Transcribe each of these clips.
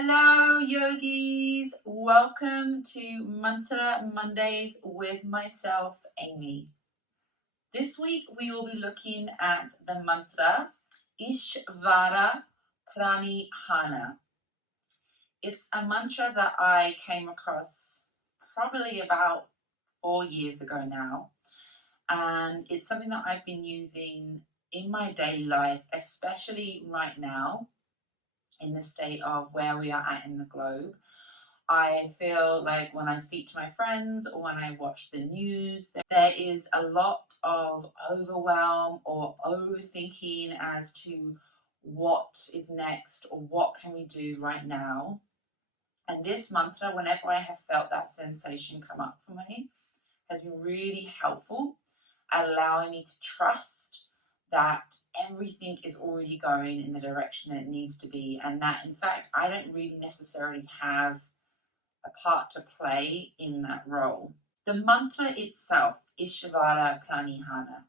Hello, yogis. Welcome to Mantra Mondays with myself, Amy. This week we will be looking at the mantra Ishvara Pranidhana. It's a mantra that I came across probably about 4 years ago now, and it's something that I've been using in my daily life, especially right now in the state of where we are at in the globe. I feel like when I speak to my friends or when I watch the news, there is a lot of overwhelm or overthinking as to what is next or what can we do right now. And this mantra, whenever I have felt that sensation come up for me, has been really helpful at allowing me to trust that everything is already going in the direction that it needs to be, and that in fact I don't really necessarily have a part to play in that role. The mantra itself, Ishvara Pranidhana,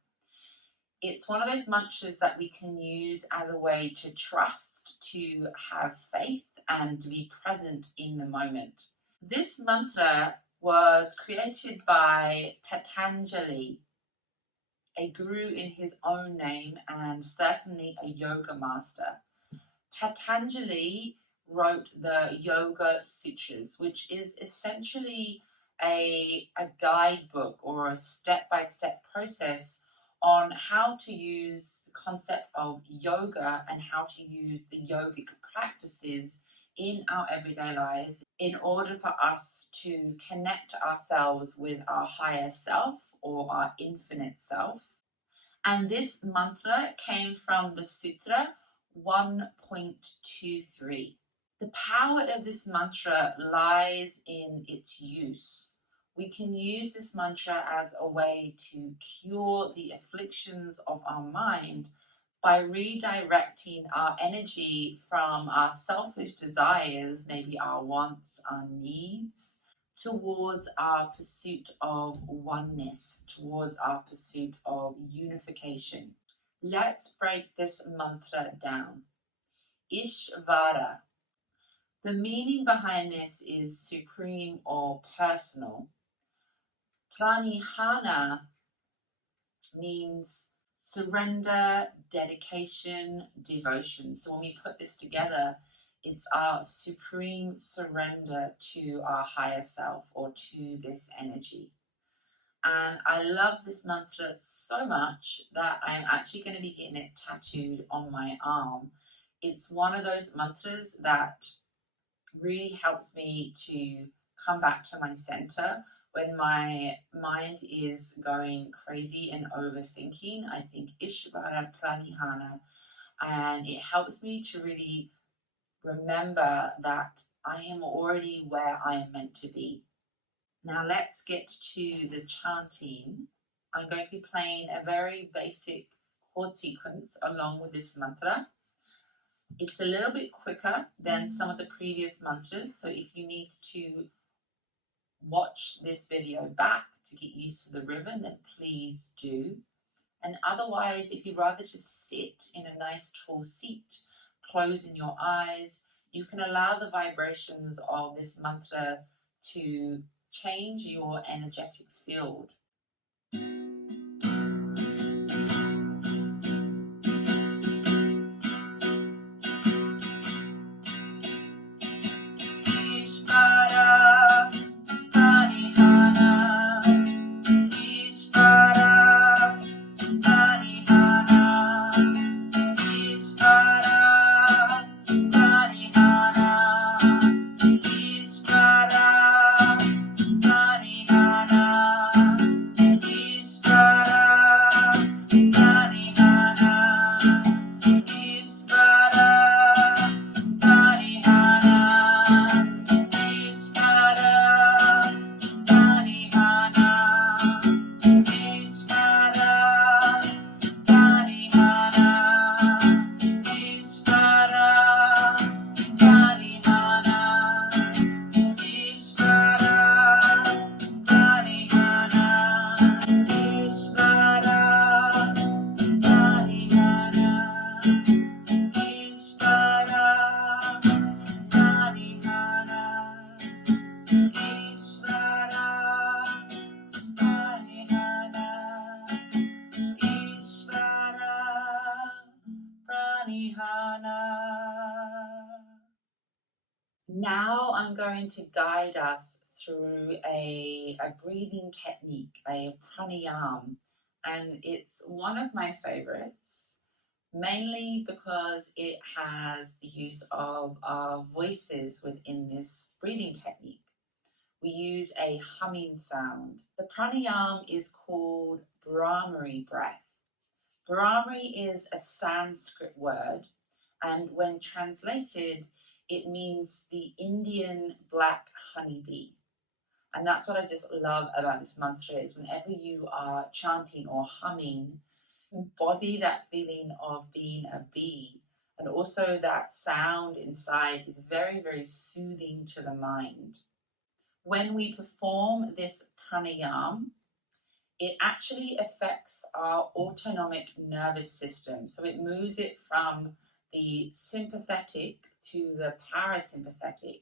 it's one of those mantras that we can use as a way to trust, to have faith, and to be present in the moment. This mantra was created by Patanjali, a guru in his own name and certainly a yoga master. Patanjali wrote the Yoga Sutras, which is essentially a guidebook or a step-by-step process on how to use the concept of yoga and how to use the yogic practices in our everyday lives in order for us to connect ourselves with our higher self or our infinite self. And this mantra came from the Sutra 1.23. The power of this mantra lies in its use. We can use this mantra as a way to cure the afflictions of our mind by redirecting our energy from our selfish desires, maybe our wants, our needs, towards our pursuit of oneness, towards our pursuit of unification. Let's break this mantra down. Ishvara. The meaning behind this is supreme or personal. Pranidhana means surrender, dedication, devotion. So when we put this together, it's our supreme surrender to our higher self or to this energy. And I love this mantra so much that I'm actually going to be getting it tattooed on my arm. It's one of those mantras that really helps me to come back to my center when my mind is going crazy and overthinking. I think Ishvara Pranidhana, and it helps me to really remember that I am already where I am meant to be. Now let's get to the chanting. I'm going to be playing a very basic chord sequence along with this mantra. It's a little bit quicker than some of the previous mantras, so if you need to watch this video back to get used to the rhythm, then please do. And otherwise, if you'd rather just sit in a nice tall seat, closing your eyes, you can allow the vibrations of this mantra to change your energetic field. Now I'm going to guide us through a breathing technique, a pranayama, and it's one of my favorites, mainly because it has the use of our voices within this breathing technique. We use a humming sound. The pranayama is called Brahmari breath. Brahmari is a Sanskrit word, and when translated, it means the Indian black honeybee. And that's what I just love about this mantra is whenever you are chanting or humming, embody that feeling of being a bee. And also that sound inside is very, very soothing to the mind. When we perform this pranayama, it actually affects our autonomic nervous system. So it moves it from the sympathetic to the parasympathetic.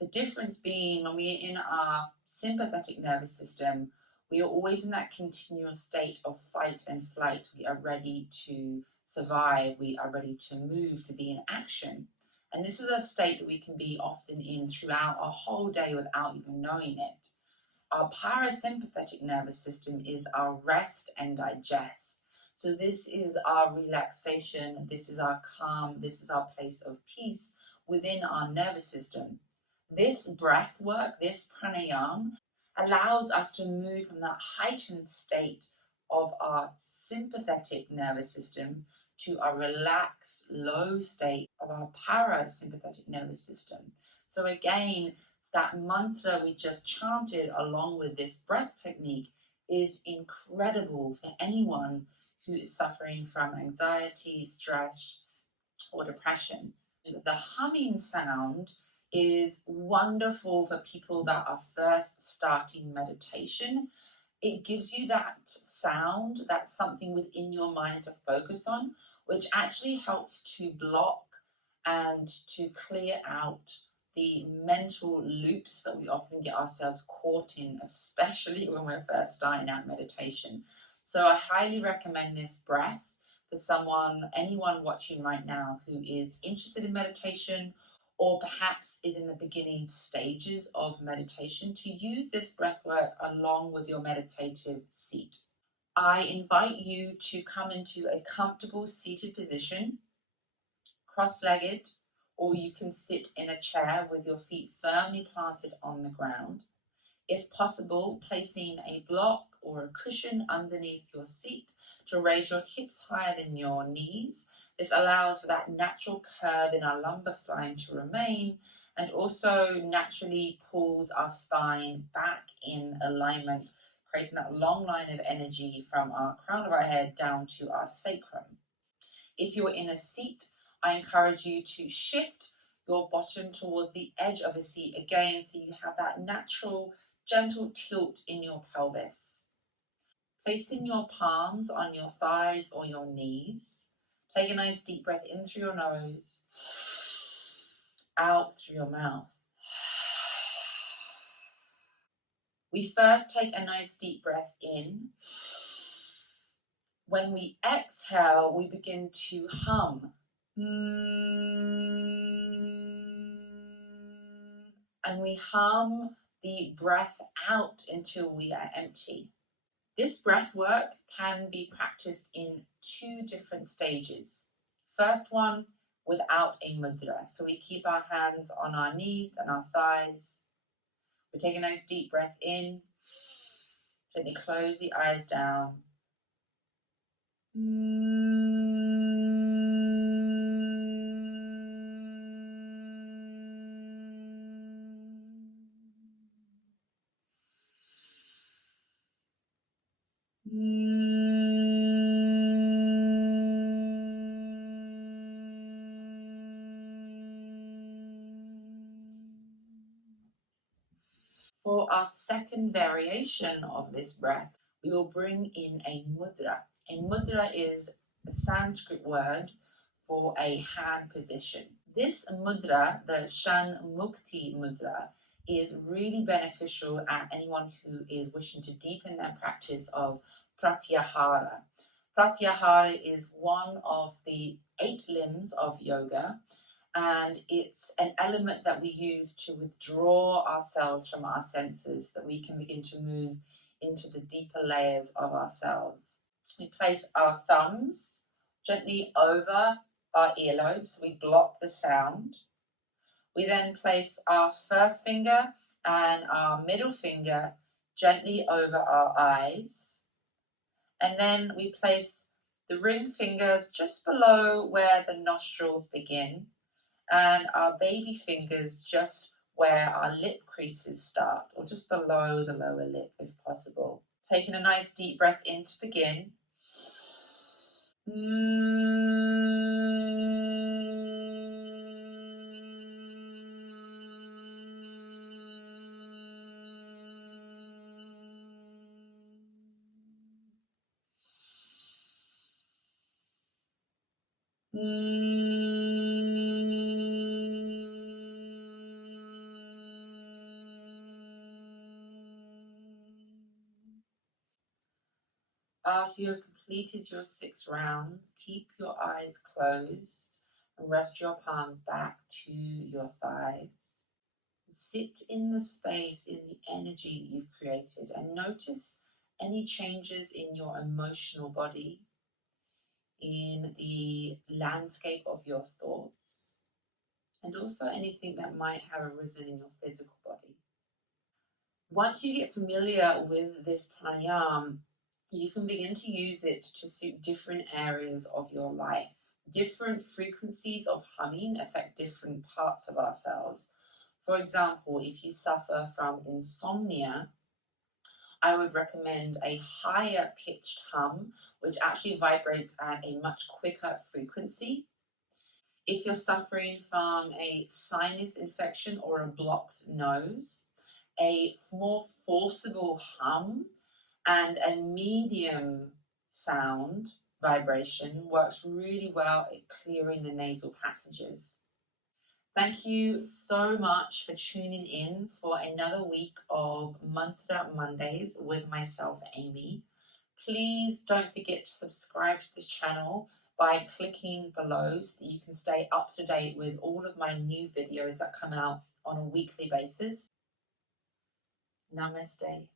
The difference being when we're in our sympathetic nervous system, we are always in that continual state of fight and flight. We are ready to survive, we are ready to move, to be in action. And this is a state that we can be often in throughout our whole day without even knowing it. Our parasympathetic nervous system is our rest and digest. So, this is our relaxation, this is our calm, this is our place of peace within our nervous system. This breath work, this pranayama, allows us to move from that heightened state of our sympathetic nervous system to a relaxed, low state of our parasympathetic nervous system. So, again, that mantra we just chanted along with this breath technique is incredible for anyone who is suffering from anxiety, stress, or depression. The humming sound is wonderful for people that are first starting meditation. It gives you that sound, that's something within your mind to focus on, which actually helps to block and to clear out the mental loops that we often get ourselves caught in, especially when we're first starting out meditation. So I highly recommend this breath for anyone watching right now who is interested in meditation or perhaps is in the beginning stages of meditation, to use this breath work along with your meditative seat. I invite you to come into a comfortable seated position, cross-legged, or you can sit in a chair with your feet firmly planted on the ground. If possible, placing a block or a cushion underneath your seat to raise your hips higher than your knees. This allows for that natural curve in our lumbar spine to remain and also naturally pulls our spine back in alignment, creating that long line of energy from our crown of our head down to our sacrum. If you're in a seat, I encourage you to shift your bottom towards the edge of the seat again, so you have that natural, gentle tilt in your pelvis. Placing your palms on your thighs or your knees. Take a nice deep breath in through your nose, out through your mouth. We first take a nice deep breath in. When we exhale, we begin to hum. And we hum the breath out until we are empty. This breath work can be practiced in 2 different stages. First one, without a mudra. So we keep our hands on our knees and our thighs. We take a nice deep breath in. Gently close the eyes down. For our second variation of this breath, we will bring in a mudra. A mudra is a Sanskrit word for a hand position. This mudra, the Shan Mukti mudra, is really beneficial at anyone who is wishing to deepen their practice of pratyahara. Pratyahara is one of the 8 limbs of yoga, and it's an element that we use to withdraw ourselves from our senses, that we can begin to move into the deeper layers of ourselves. We place our thumbs gently over our earlobes, so we block the sound. We then place our first finger and our middle finger gently over our eyes. And then we place the ring fingers just below where the nostrils begin, and our baby fingers just where our lip creases start, or just below the lower lip if possible. Taking a nice deep breath in to begin. After you have completed your 6 rounds, keep your eyes closed and rest your palms back to your thighs. Sit in the space, in the energy you've created, and notice any changes in your emotional body, in the landscape of your thoughts, and also anything that might have arisen in your physical body. Once you get familiar with this pranayama, you can begin to use it to suit different areas of your life. Different frequencies of humming affect different parts of ourselves. For example, if you suffer from insomnia, I would recommend a higher pitched hum, which actually vibrates at a much quicker frequency. If you're suffering from a sinus infection or a blocked nose, a more forcible hum and a medium sound vibration works really well at clearing the nasal passages. Thank you so much for tuning in for another week of Mantra Mondays with myself, Amy. Please don't forget to subscribe to this channel by clicking below so that you can stay up to date with all of my new videos that come out on a weekly basis. Namaste.